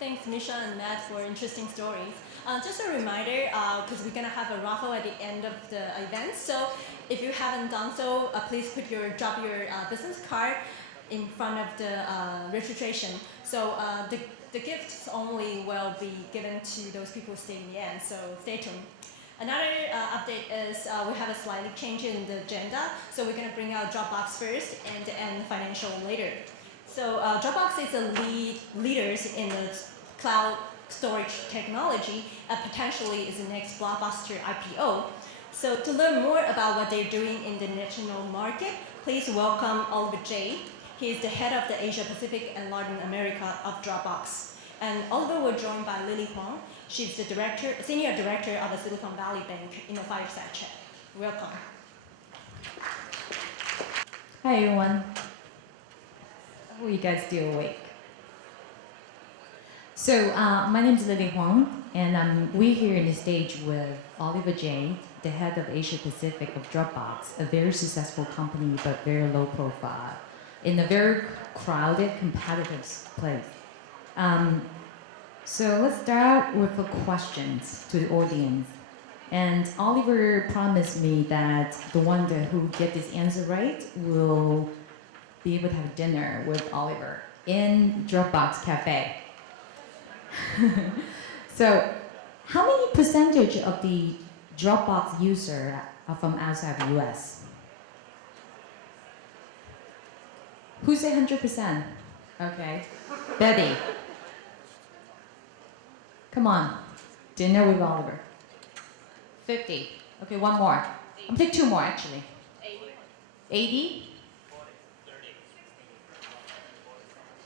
Thanks, Misha and Matt, for interesting stories. Just a reminder, because we're going to have a raffle at the end of the event. So if you haven't done so, please drop your business card in front of the registration. So the gifts only will be given to those who stay in the end. So stay tuned. Another update is we have a slightly change in the agenda. So we're going to bring out Dropbox first and financial later. So Dropbox is a leaders in the cloud storage technology and potentially is the next blockbuster IPO. So to learn more about what they're doing in the national market, please welcome Oliver J. He is the head of the Asia Pacific and Latin America of Dropbox. And Oliver was joined by Lilly Huang. She's the senior director of the Silicon Valley Bank in a fireside chat. Welcome. Hi everyone. I hope you guys still awake. So my name is Lilly Huang, and we're here on the stage with Oliver J, the head of Asia Pacific of Dropbox, a very successful company but very low profile, in a very crowded, competitive place. So let's start with the questions to the audience. And Oliver promised me that the one who get this answer right will be able to have dinner with Oliver in Dropbox Cafe. So how many percentage of the Dropbox user are from outside the US? Who say 100%? Okay. Betty. Come on. Dinner with Oliver. 50. Okay, one more. I'll take two more actually. 80?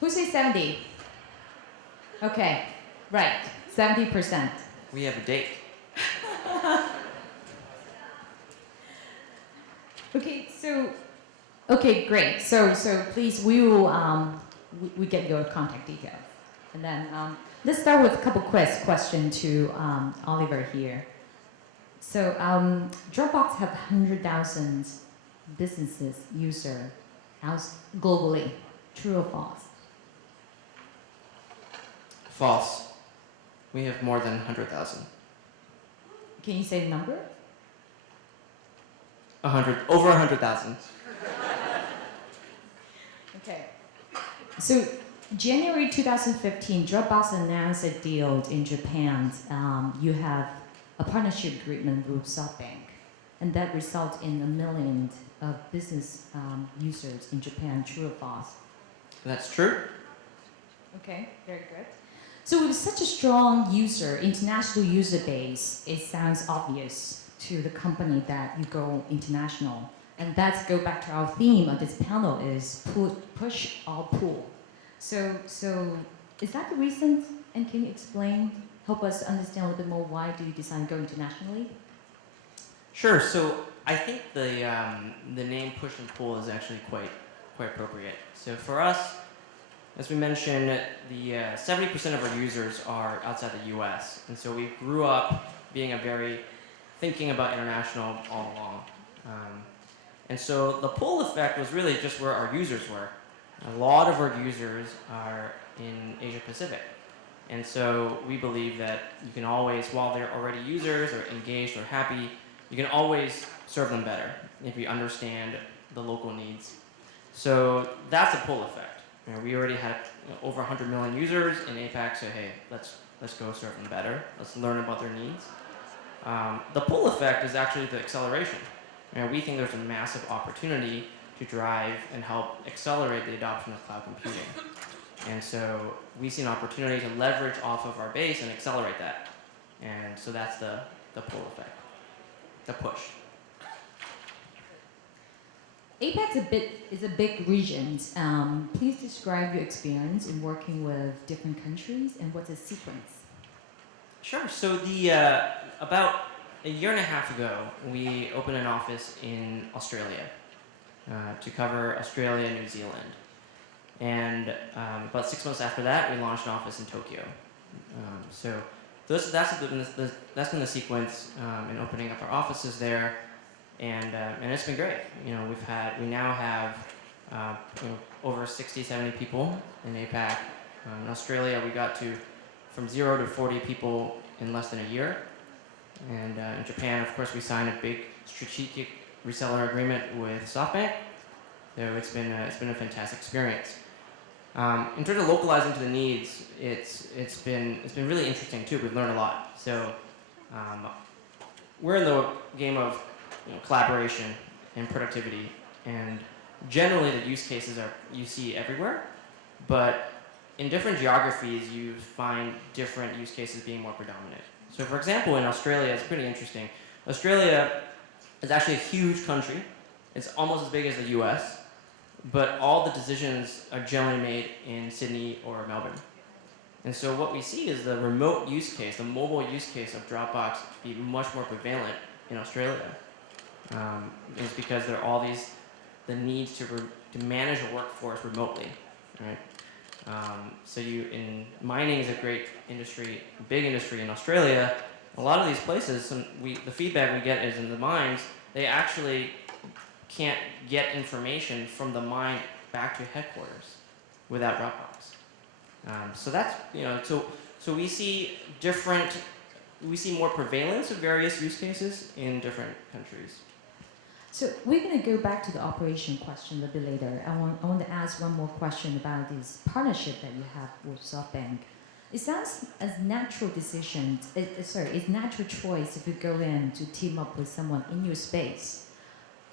Who says 70? Okay, right, 70%. We have a date. Okay, great. So please, we will we get your contact details, and then let's start with a couple questions to Oliver here. So Dropbox have 100,000 businesses user globally. True or false? False. We have more than 100,000. Can you say the number? Over 100,000. Okay. So January 2015, Dropbox announced a deal in Japan. You have a partnership agreement with SoftBank, and that results in 1 million of business users in Japan. True or false? That's true. Okay, very good. So with such a strong international user base, it sounds obvious to the company that you go international. And that's go back to our theme of this panel is push or pull. So is that the reason? And can you explain, help us understand a little bit more why do you decide to go internationally? Sure. So I think the name push and pull is actually quite appropriate. So for us, as we mentioned, the 70% of our users are outside the U.S. And so we grew up being thinking about international all along. And so the pull effect was really just where our users were. A lot of our users are in Asia Pacific. And so we believe that you can always, while they're already users or engaged or happy, you can always serve them better if you understand the local needs. So that's a pull effect. We already had over 100 million users in APAC, so hey, let's go serve them better. Let's learn about their needs. The pull effect is actually the acceleration. We think there's a massive opportunity to drive and help accelerate the adoption of cloud computing. And so we see an opportunity to leverage off of our base and accelerate that. And so that's the pull effect, the push. APAC is a big region. Please describe your experience in working with different countries and what's the sequence? Sure. So about a year and a half ago, we opened an office in Australia to cover Australia and New Zealand. And about 6 months after that, we launched an office in Tokyo. So that's been the sequence in opening up our offices there. And it's been great. We now have over 60, 70 people in APAC. In Australia, we got to from 0 to 40 people in less than a year. And in Japan, of course, we signed a big strategic reseller agreement with SoftBank. So it's been a fantastic experience. In terms of localizing to the needs, it's been really interesting too. We've learned a lot. So we're in the game of collaboration and productivity, and generally the use cases you see everywhere, but in different geographies you find different use cases being more predominant. So for example, in Australia, it's pretty interesting. Australia is actually a huge country. It's almost as big as the US, but all the decisions are generally made in Sydney or Melbourne. And so what we see is the remote use case, the mobile use case of Dropbox be much more prevalent in Australia. It's because there are all the needs to manage a workforce remotely, right? So mining is a great industry, big industry in Australia. A lot of these places, the feedback we get is in the mines, they actually can't get information from the mine back to headquarters without Dropbox. So that's, so we see more prevalence of various use cases in different countries. So we're going to go back to the operation question a little bit later. I want to ask one more question about this partnership that you have with SoftBank. It sounds as natural decision, it's natural choice if you go in to team up with someone in your space.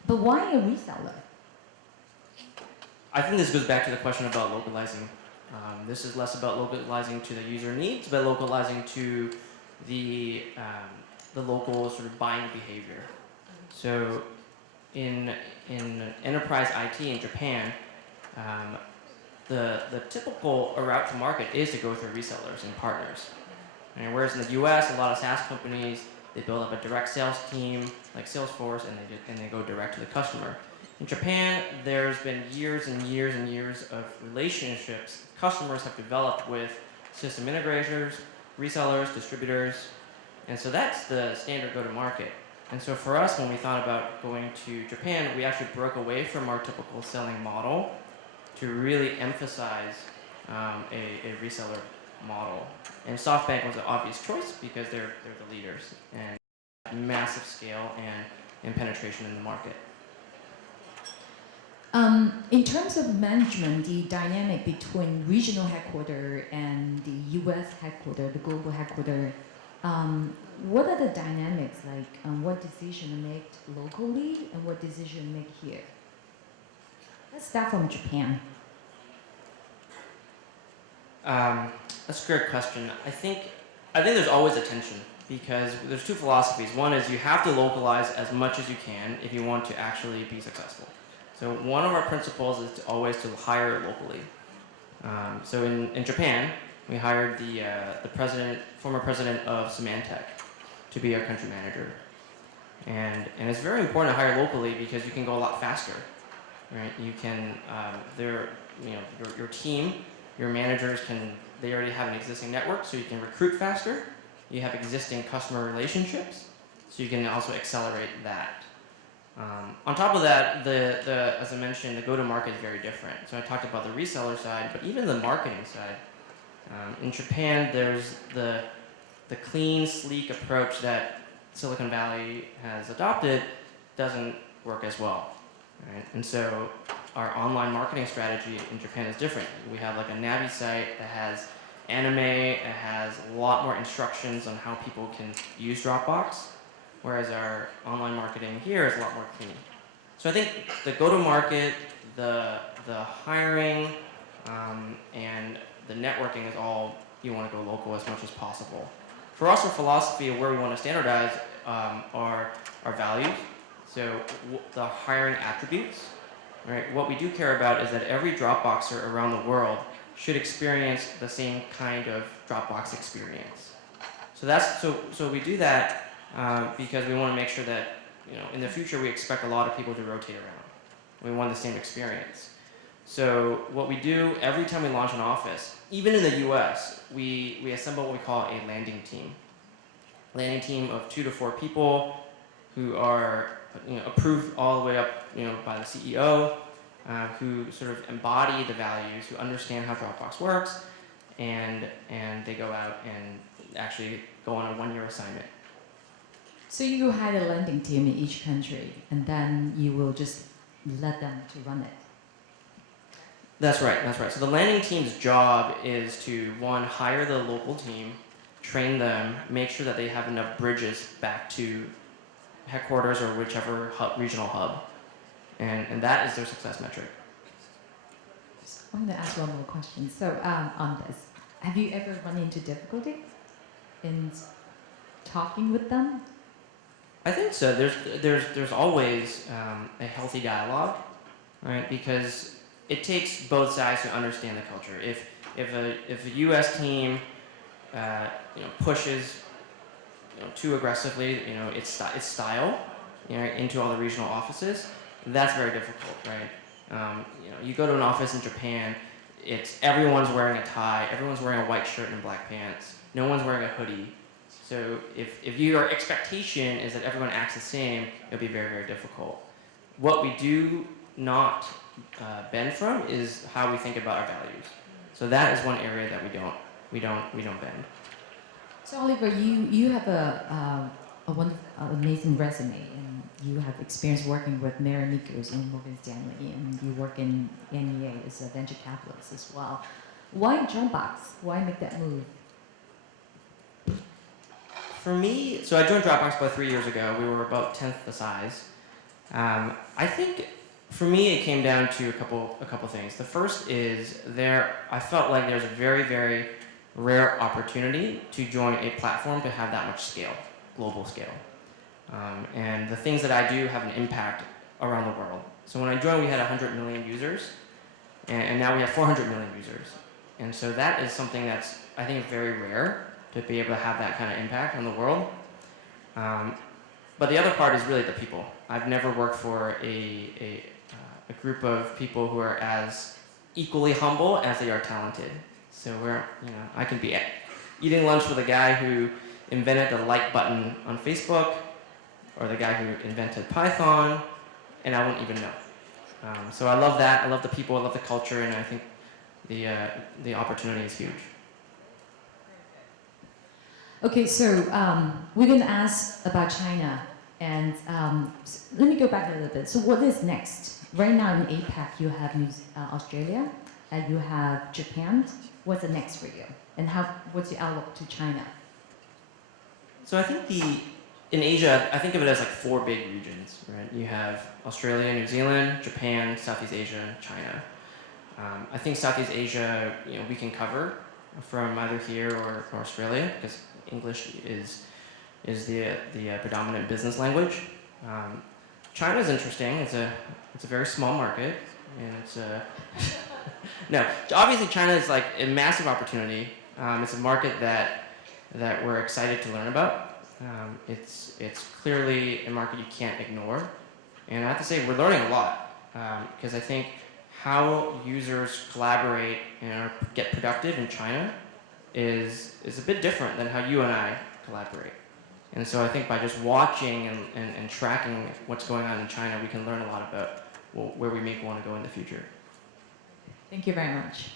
But why a reseller? I think this goes back to the question about localizing. This is less about localizing to the user needs, but localizing to the local sort of buying behavior. So in enterprise IT in Japan, the typical route to market is to go through resellers and partners. And whereas in the US, a lot of SaaS companies, they build up a direct sales team like Salesforce, and they go direct to the customer. In Japan, there's been years and years and years of relationships customers have developed with system integrators, resellers, distributors, and so that's the standard go-to-market. And so for us, when we thought about going to Japan, we actually broke away from our typical selling model to really emphasize a reseller model. And SoftBank was an obvious choice because they're the leaders and massive scale and penetration in the market. In terms of management, the dynamic between regional headquarters and the US headquarters, the global headquarters, what are the dynamics like? What decision are made locally and what decision made here? Let's start from Japan. That's a great question. I think there's always a tension because there's two philosophies. One is you have to localize as much as you can if you want to actually be successful. So one of our principles is always to hire locally. So in Japan, we hired the former president of Symantec to be our country manager. And it's very important to hire locally because you can go a lot faster, right? You can, your team, your managers they already have an existing network, so you can recruit faster. You have existing customer relationships, so you can also accelerate that. On top of that, as I mentioned, the go-to-market is very different. So I talked about the reseller side, but even the marketing side. In Japan, there's the clean, sleek approach that Silicon Valley has adopted doesn't work as well. Right? And so our online marketing strategy in Japan is different. We have like a Navi site that has anime, it has a lot more instructions on how people can use Dropbox, whereas our online marketing here is a lot more clean. So I think the go-to-market, the hiring, and the networking is all you want to go local as much as possible. For us, our philosophy of where we want to standardize are our values. So the hiring attributes, right? What we do care about is that every Dropboxer around the world should experience the same kind of Dropbox experience. So we do that because we want to make sure that in the future we expect a lot of people to rotate around. We want the same experience. So what we do every time we launch an office, even in the US, we assemble what we call a landing team. Landing team of 2 to 4 people who are approved all the way up by the CEO, who sort of embody the values, who understand how Dropbox works, and they go out and actually go on a 1-year assignment. So you had a lending team in each country, and then you will just let them to run it. That's right, that's right. So the landing team's job is to, one, hire the local team, train them, make sure that they have enough bridges back to headquarters or whichever regional hub. And that is their success metric. I'm going to ask one more question. So on this, have you ever run into difficulty in talking with them? I think so. There's always a healthy dialogue, right? Because it takes both sides to understand the culture. If a U.S. team pushes too aggressively its style into all the regional offices, that's very difficult, right? You go to an office in Japan, it's everyone's wearing a tie, everyone's wearing a white shirt and black pants, no one's wearing a hoodie. So if your expectation is that everyone acts the same, it'll be very, very difficult. What we do not bend from is how we think about our values. So that is one area that we don't bend. So Oliver, you have a wonderful, amazing resume, and you have experience working with Mary Nichols in Morgan Stanley, and you work in NEA as a venture capitalist as well. Why Dropbox? Why make that move? For me, so I joined Dropbox about 3 years ago. We were about 10th the size. I think for me it came down to a couple things. The first is I felt like there's a very, very rare opportunity to join a platform to have that much scale, global scale. And the things that I do have an impact around the world. So when I joined, we had 100 million users, and now we have 400 million users. And so that is something that's, I think, very rare to be able to have that kind of impact on the world. But the other part is really the people. I've never worked for a group of people who are as equally humble as they are talented. So I can be eating lunch with a guy who invented the like button on Facebook, or the guy who invented Python, and I wouldn't even know. So I love that. I love the people. I love the culture, and I think the opportunity is huge. Okay, so we're going to ask about China, and let me go back a little bit. So what is next? Right now in APAC, you have Australia, and you have Japan. What's the next for you? And what's the outlook to China? So I think in Asia, I think of it as like 4 big regions, right? You have Australia, New Zealand, Japan, Southeast Asia, China. I think Southeast Asia, we can cover from either here or Australia, because English is the predominant business language. China is interesting. It's a very small market, and it's no. Obviously, China is like a massive opportunity. It's a market that we're excited to learn about. It's clearly a market you can't ignore, and I have to say we're learning a lot because I think how users collaborate and get productive in China is a bit different than how you and I collaborate. And so I think by just watching and tracking what's going on in China, we can learn a lot about where we may want to go in the future. Thank you very much.